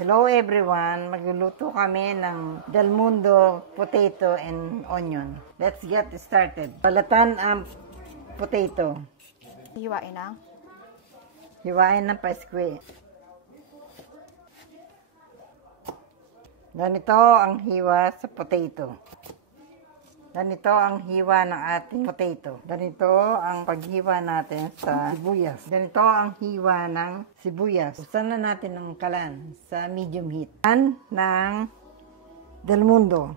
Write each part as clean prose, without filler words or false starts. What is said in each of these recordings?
Hello everyone! Magluluto kami ng Del Mundo potato and onion. Let's get started. Balatan ang potato. Hiwain na. Hiwain ng pa-square. Ganito ang hiwa sa potato. Ganito ang hiwa ng ating potato. Ganito ang paghiwa natin sa sibuyas. Ganito ang hiwa ng sibuyas. Buksan na natin ang kalan sa medium heat. Yan ng Del Mundo.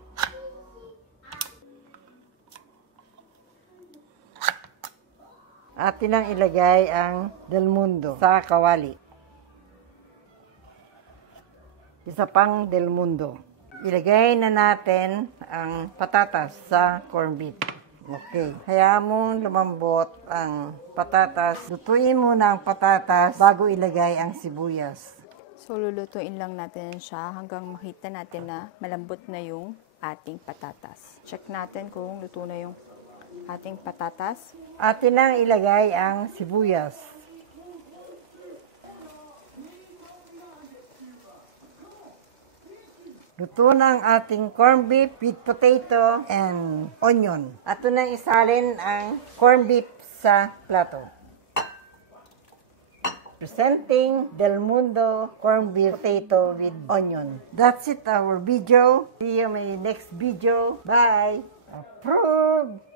Atin ang ilagay ang Del Mundo sa kawali. Isa pang Del Mundo. Ilagay na natin ang patatas sa corned beef. Okay. Hayaan mo lumambot ang patatas. Lutuin muna ang patatas bago ilagay ang sibuyas. So, lulutuin lang natin siya hanggang makita natin na malambot na yung ating patatas. Check natin kung luto na yung ating patatas. Atin nang ilagay ang sibuyas. Luto na ang ating corned beef with potato and onion. Ato nang isalin ang corned beef sa plato. Presenting Del Mundo corned beef potato with onion. That's it, our video. See you in my next video. Bye. Approve!